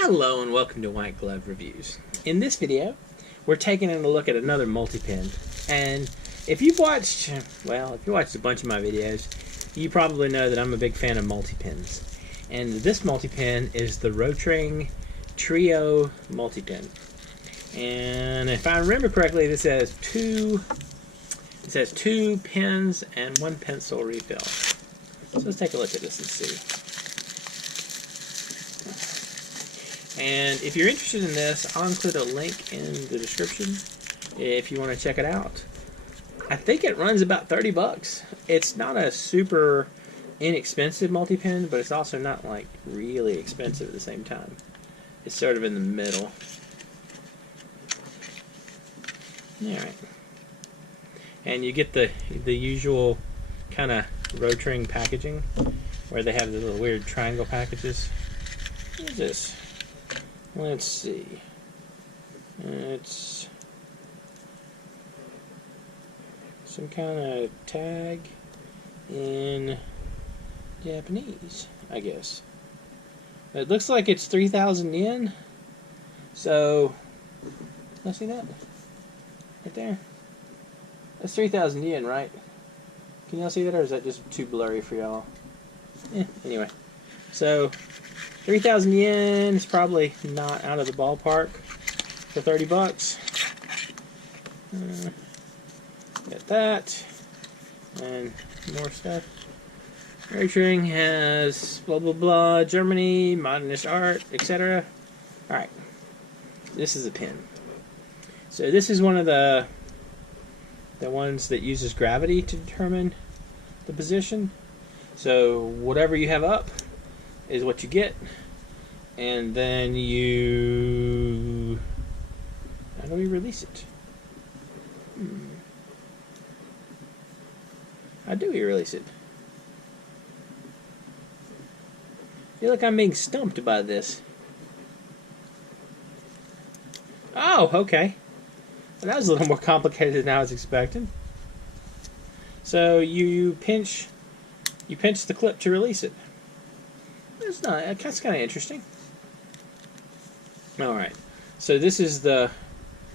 Hello and welcome to White Glove Reviews. In this video, we're taking a look at another multi-pen. And if you've watched, if you watched a bunch of my videos, you probably know that I'm a big fan of multi-pens. And this multi-pen is the rOtring Trio multi-pen. And if I remember correctly, this has two pens and one pencil refill. So let's take a look at this and see. And if you're interested in this, I'll include a link in the description if you want to check it out. I think it runs about 30 bucks. It's not a super inexpensive multi-pen, but it's also not like really expensive at the same time. It's sort of in the middle. Alright. And you get the usual kind of rOtring packaging where they have the little weird triangle packages. Let's see. It's some kind of tag in Japanese, I guess. It looks like it's 3,000 yen. So, let's see that right there. That's 3,000 yen, right? Can y'all see that, or is that just too blurry for y'all? Anyway, so 3,000 yen is probably not out of the ballpark for 30 bucks. Got that. And more stuff. rOtring has blah blah blah, Germany, modernist art, etc. Alright. This is a pen. So this is one of the ones that uses gravity to determine the position. So whatever you have up is what you get, and then you... how do we release it? How do we release it? I feel like I'm being stumped by this. Oh, okay. Well, that was a little more complicated than I was expecting. So you pinch the clip to release it. That's kind of interesting. Alright, so this is the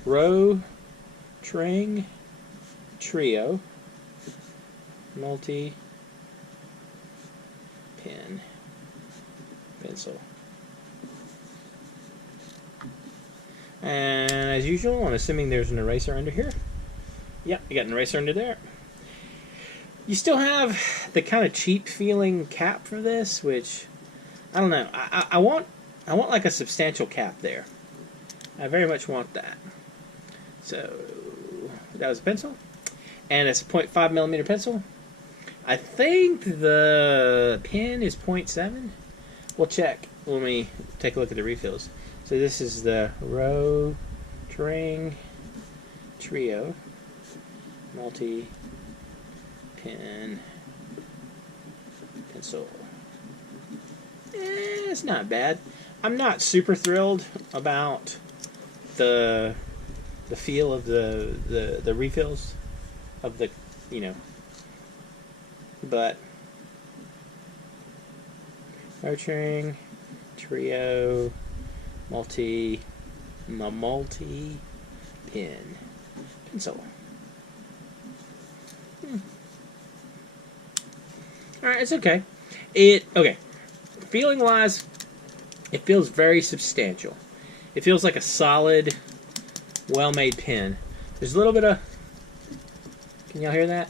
rOtring Trio multi-pen pencil. And as usual, I'm assuming there's an eraser under here. Yep, you got an eraser under there. You still have the kind of cheap feeling cap for this, which I don't know. I want like a substantial cap there. I very much want that. So that was a pencil, and it's a 0.5 millimeter pencil. I think the pen is 0.7. We'll check when we take a look at the refills. So this is the rOtring Trio multi-pen pencil. It's not bad. I'm not super thrilled about the feel of the refills of the, but rOtring Trio multi-pen pencil. Alright, it's okay. Feeling wise, it feels very substantial. It feels like a solid, well-made pen. There's a little bit of, can y'all hear that?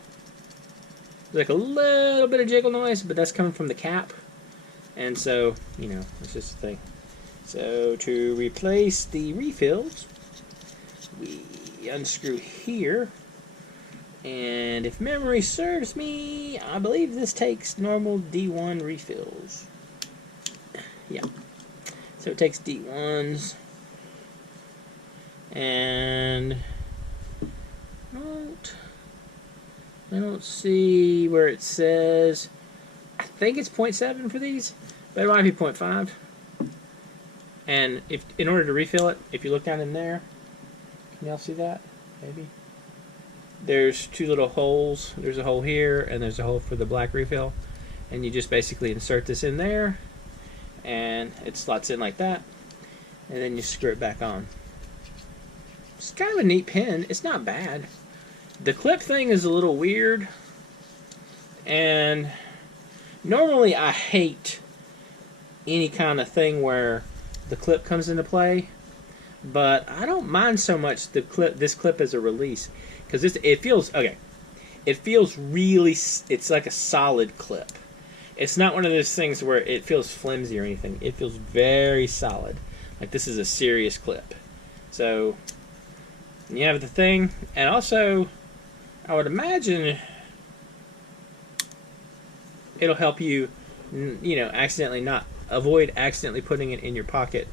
There's like a little bit of jiggle noise, but that's coming from the cap. And so, it's just a thing. So to replace the refills, we unscrew here. And if memory serves me, I believe this takes normal D1 refills. Yeah. So it takes D1s. And I don't see where it says. I think it's 0.7 for these, but it might be 0.5. And if in order to refill it, if you look down in there, can y'all see that? Maybe. There's two little holes. There's a hole here, and there's a hole for the black refill. And you just basically insert this in there, and it slots in like that. and then you screw it back on. It's kind of a neat pen. It's not bad. The clip thing is a little weird, and normally I hate any kind of thing where the clip comes into play, but I don't mind so much this clip as a release, because it feels okay. It feels really, it's like a solid clip. It's not one of those things where it feels flimsy or anything. It feels very solid. Like this is a serious clip. So you have the thing, and also I would imagine it'll help you, you know, avoid accidentally putting it in your pocket,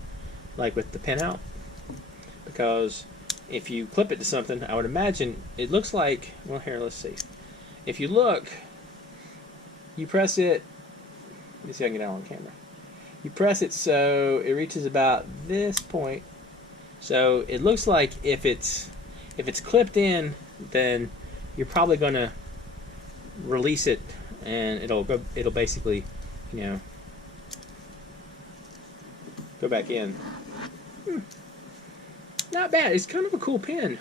like with the pen out. Because if you clip it to something, I would imagine it looks like, well, here, let's see. If you look, you press it, let me see if I can get it on camera. You press it so it reaches about this point. So it looks like if it's clipped in, then you're probably going to release it, and it'll basically, you know, go back in. Not bad. It's kind of a cool pen.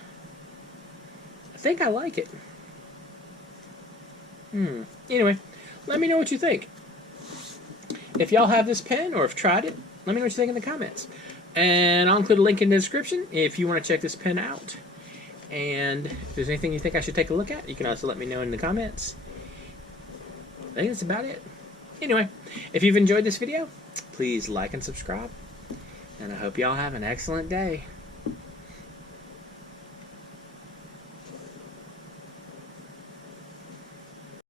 I think I like it. Anyway, let me know what you think. If y'all have this pen or have tried it, let me know what you think in the comments. And I'll include a link in the description if you want to check this pen out. And if there's anything you think I should take a look at, you can also let me know in the comments. I think that's about it. Anyway, if you've enjoyed this video, please like and subscribe. And I hope y'all have an excellent day.